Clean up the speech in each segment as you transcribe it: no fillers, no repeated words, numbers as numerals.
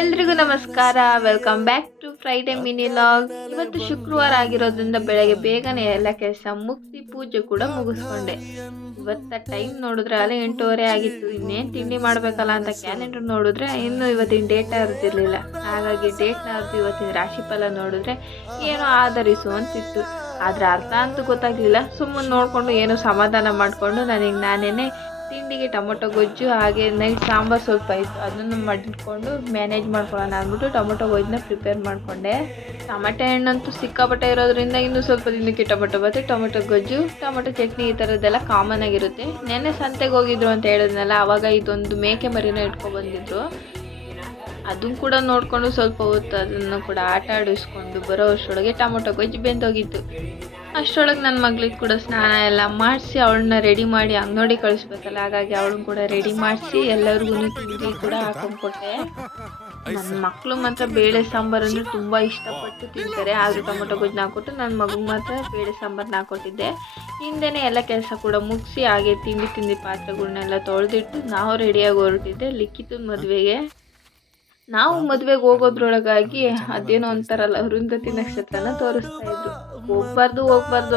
ಎಲ್ರಿಗೂ ನಮಸ್ಕಾರ. Welcome back to Friday mini log. ಇವತ್ತು ಶುಕ್ರವಾರ ಆಗಿರೋದ್ರಿಂದ ಬೆಳಗ್ಗೆ ಬೇಗನೆ ಎಲ್ಲ ಕೆಲಸ ಮುಗಿಸಿ ಪೂಜೆ ಕೂಡ ಮುಗಿಸ್ಕೊಂಡೆ. ಇವತ್ತ ಟೈಮ್ ನೋಡಿದ್ರೆ ಅಲ್ಲೇ 8:30 ಆಗಿತ್ತು. ಇನ್ನೇನು ತಿಂಡಿ ಮಾಡಬೇಕಲ್ಲ ಅಂತ ಕ್ಯಾಲೆಂಡರ್ ನೋಡಿದ್ರೆ ಇನ್ನೂ ಇವತ್ತಿನ ಡೇಟ್ ಅರ್ದಿರಲಿಲ್ಲ. ಹಾಗಾಗಿ ಡೇಟ್ನ ಅರ್ದು ಇವತ್ತಿನ ರಾಶಿಫಲ ನೋಡಿದ್ರೆ ಏನೋ ಆಧರಿಸು ಅಂತಿತ್ತು. ಆದರೆ ಅರ್ಥ ಅಂತೂ ಗೊತ್ತಾಗಲಿಲ್ಲ. ಸುಮ್ಮನೆ ನೋಡಿಕೊಂಡು ಏನೋ ಸಮಾಧಾನ ಮಾಡಿಕೊಂಡು ನನಗೆ ನಾನೇ ತಿಂಡಿಗೆ ಟೊಮೊಟೊ ಗೊಜ್ಜು ಹಾಗೆ ನೈಟ್ ಸಾಂಬಾರು ಸ್ವಲ್ಪ ಇತ್ತು, ಅದನ್ನು ಮಾಡಿಕೊಂಡು ಮ್ಯಾನೇಜ್ ಮಾಡ್ಕೊಳ್ಳೋಣ ಅಂದ್ಬಿಟ್ಟು ಟೊಮೊಟೊ ಗೊಜ್ಜನ್ನ ಪ್ರಿಪೇರ್ ಮಾಡಿಕೊಂಡೆ. ಟೊಮೆಟೊ ಹಣ್ಣಂತೂ ಸಿಕ್ಕಾಪಟ್ಟೆ ಇರೋದ್ರಿಂದ ಇನ್ನೂ ಸ್ವಲ್ಪ ದಿನಕ್ಕೆ ಟೊಮೊಟೊ ಬತ್ತೆ, ಟೊಮೊಟೊ ಗೊಜ್ಜು, ಟೊಮೊಟೊ ಚಟ್ನಿ ಈ ಥರದ್ದೆಲ್ಲ ಕಾಮನ್ ಆಗಿರುತ್ತೆ. ನೆನ್ನೆ ಸಂತೆಗೆ ಹೋಗಿದ್ರು ಅಂತ ಹೇಳಿದ್ನಲ್ಲ, ಆವಾಗ ಇದೊಂದು ಮೇಕೆ ಮರಿನ ಇಟ್ಕೊಬಂದಿದ್ರು. ಅದನ್ನು ಕೂಡ ನೋಡಿಕೊಂಡು ಸ್ವಲ್ಪ ಹೊತ್ತು ಅದನ್ನು ಕೂಡ ಆಟ ಆಡಿಸ್ಕೊಂಡು ಬರೋ ಅಷ್ಟರೊಳಗೆ ಟೊಮೊಟೊ ಗೊಜ್ಜು ಬೆಂದೋಗಿತ್ತು. ಅಷ್ಟರೊಳಗೆ ನನ್ನ ಮಗಳಿಗೆ ಕೂಡ ಸ್ನಾನ ಎಲ್ಲ ಮಾಡಿಸಿ ಅವಳನ್ನ ರೆಡಿ ಮಾಡಿ ಅಂಗಡಿ ಕಳಿಸ್ಬೇಕಲ್ಲ, ಹಾಗಾಗಿ ಅವಳನ್ನ ಕೂಡ ರೆಡಿ ಮಾಡಿಸಿ ಎಲ್ಲರಿಗೂ ತಿಂಡಿ ಕೂಡ ಹಾಕೊಂಡ್ಕೊಟ್ಟೆ. ನನ್ನ ಮಕ್ಕಳು ಮಾತ್ರ ಬೇಳೆ ಸಾಂಬಾರು ಅಂದರೆ ತುಂಬ ಇಷ್ಟಪಟ್ಟು ತಿಂತಾರೆ. ಆದರೂ ಟೊಮೊಟೊ ಗೊಜ್ಜನ್ನ ಹಾಕ್ಕೊಟ್ಟು ನನ್ನ ಮಗುಗೆ ಮಾತ್ರ ಬೇಳೆ ಸಾಂಬಾರನ್ನ ಹಾಕ್ಕೊಟ್ಟಿದ್ದೆ. ಹಿಂದೆನೇ ಎಲ್ಲ ಕೆಲಸ ಕೂಡ ಮುಗಿಸಿ ಹಾಗೆ ತಿಂಡಿ ಪಾತ್ರೆಗಳನ್ನೆಲ್ಲ ತೊಳೆದಿಟ್ಟು ನಾವು ರೆಡಿಯಾಗಿ ಹೊರಟಿದ್ದೆ ಲಿಖಿತನ ಮದುವೆಗೆ. ನಾವು ಮದುವೆಗೆ ಹೋಗೋದ್ರೊಳಗಾಗಿ ಅದೇನೋ ಅಂತಾರಲ್ಲ, ಅರುಂಧತಿ ನಕ್ಷತ್ರನ ತೋರಿಸ್ತಾ ಇದ್ರು. ಹೋಗ್ಬಾರ್ದು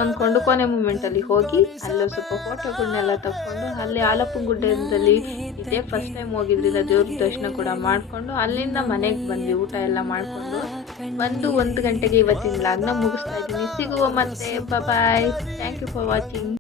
ಅಂದ್ಕೊಂಡು ಕೊನೆ ಮೂಮೆಂಟಲ್ಲಿ ಹೋಗಿ ಅಲ್ಲೂ ಸ್ವಲ್ಪ ಫೋಟೋಗಳನ್ನೆಲ್ಲ ತಗೊಂಡು ಅಲ್ಲಿ ಆಲಪ್ಪನಗುಡ್ಡದಲ್ಲಿ ಇದೇ ಫಸ್ಟ್ ಟೈಮ್ ಹೋಗಿದ್ರಿಂದ ದೇವ್ರ ದರ್ಶನ ಕೂಡ ಮಾಡಿಕೊಂಡು ಅಲ್ಲಿಂದ ಮನೆಗೆ ಬಂದ್ವಿ. ಊಟ ಎಲ್ಲ ಮಾಡಿಕೊಂಡು 1 ಗಂಟೆಗೆ ಇವತ್ತಿನ ಲಾಗ್ನ ಮುಗಿಸ್ತಾ ಇದ್ದೀನಿ. ಸಿಗುವ ಮತ್ತೆ. Bye. Thank you for watching.